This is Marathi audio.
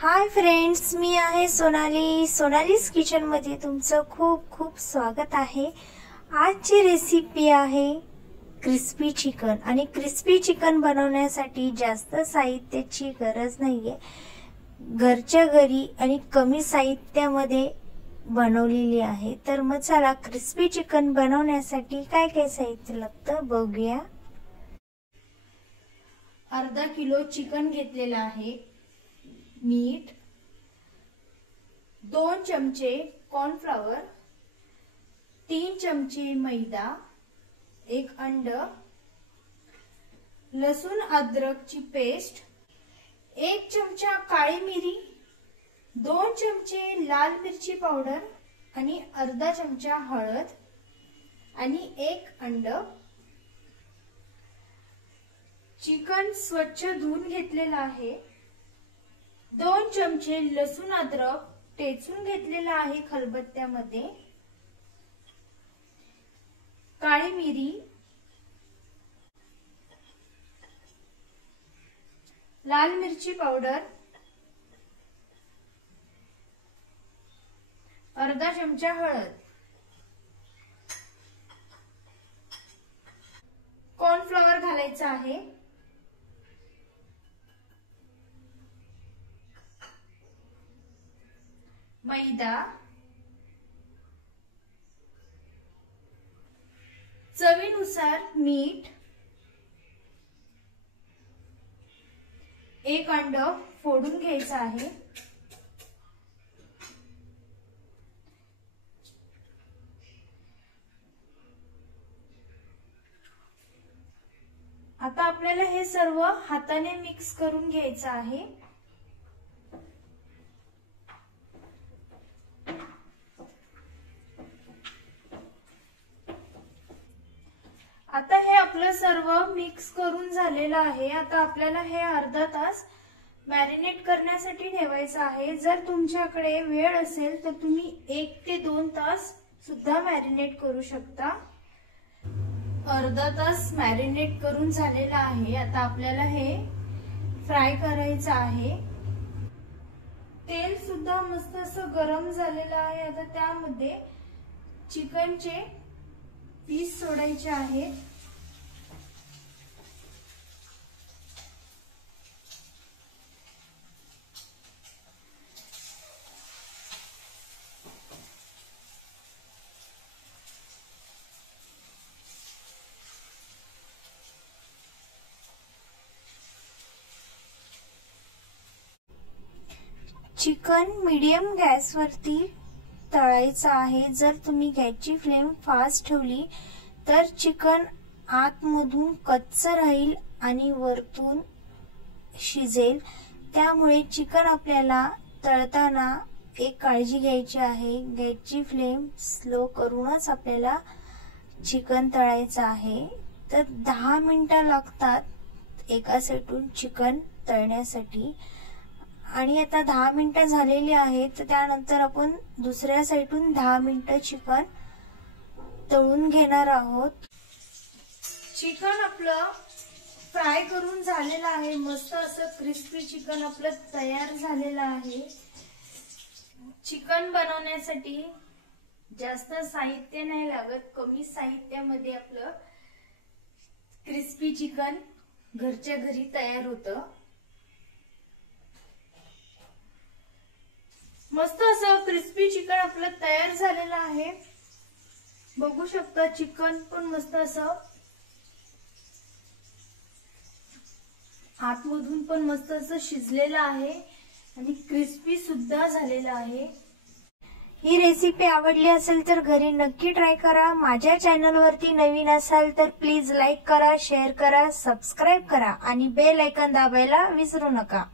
हाय फ्रेंड्स, मी आहे सोनालीज किचन मध्ये तुमचं खूप खूप स्वागत आहे। आजची रेसिपी आहे क्रिस्पी चिकन। आणि क्रिस्पी चिकन बनवण्यासाठी जास्त साहित्याची गरज नाहीये, घरच्या घरी आणि कमी साहित्यामध्ये बनवलेली आहे। तर मग चला क्रिस्पी चिकन बनवण्यासाठी काय काय साहित्य लागतं बघूया। अर्धा किलो चिकन घेतलेला आहे, मीठ, 2 चमचे कॉर्नफ्लॉवर, 3 चमचे मैदा, 1 अंड, लसूण अद्रकची पेस्ट, 1 चमचा काळी मिरी, 2 चमचे लाल मिरची पावडर आणि अर्धा चमचा हळद आणि 1 अंड। चिकन स्वच्छ धुवून घेतलेला आहे। 2 चमचे लसूण अद्रक टेचून घेतलेला आहे खलबत्त्यामध्ये, काळी मिरी, लाल मिरची पावडर, अर्धा चमचा हळद, कॉर्नफ्लॉवर घालायचं आहे, मैदा, चवीनुसार मीठ, 1 अंड फोडून घ्यायचं आहे, आता आपल्याला हे सर्व हाताने मिक्स करून घ्यायचं आहे। आता हे आपलं सर्व मिक्स करून झालेलं आहे। आता आपल्याला हे अर्धा तास मॅरिनेट करण्यासाठी ठेवायचं आहे। जर तुमच्याकडे वेळ असेल तर तुम्ही 1 ते 2 तास सुद्धा मॅरिनेट करू शकता। अर्धा तास मॅरिनेट करून झालेला आहे। आता आपल्याला हे फ्राय करायचं आहे। तेल सुद्धा मस्त असं गरम झालेलं आहे। आता त्यामध्ये चिकनचे पीस सोडायचे आहेत। चिकन मीडियम गॅसवरती तळायचं आहे। जर तुम्ही गॅसची फ्लेम फास्ट ठेवली तर चिकन आतमधून कच्चं राहील आणि वरतून शिजेल। त्यामुळे चिकन आपल्याला तळताना एक काळजी घ्यायची आहे, गॅसची फ्लेम स्लो करूनच आपल्याला चिकन तळायचं आहे। तर 10 मिनिटं लागतात एका साइडून चिकन तळण्यासाठी। आणि आता 10 मिनिटं झालेली आहेत, तर त्यानंतर आपण दुसऱ्या साइडून 10 मिनिटं चिकन तळून घेणार आहोत। चिकन आपलं फ्राय करून झालेलं आहे। मस्त असं क्रिस्पी चिकन आपलं तयार झालेलं आहे। चिकन बनवण्यासाठी जास्त साहित्य नाही लागत, कमी साहित्यामध्ये आपलं क्रिस्पी चिकन घरच्या घरी तयार होतं। मस्त असं क्रिस्पी चिकन आपलं तयार झालेलं आहे। बघू शकता चिकन पण मस्त असं आतमधून पण मस्त असं शिजलेलं आहे आणि क्रिस्पी सुद्धा झालेलं आहे। ही रेसिपी आवडली असेल तर घरी नक्की ट्राय करा। माझ्या चॅनलवरती नवीन असाल तर प्लीज लाईक करा, शेअर करा, सबस्क्राइब करा आणि बेल आयकॉन दाबायला विसरू नका।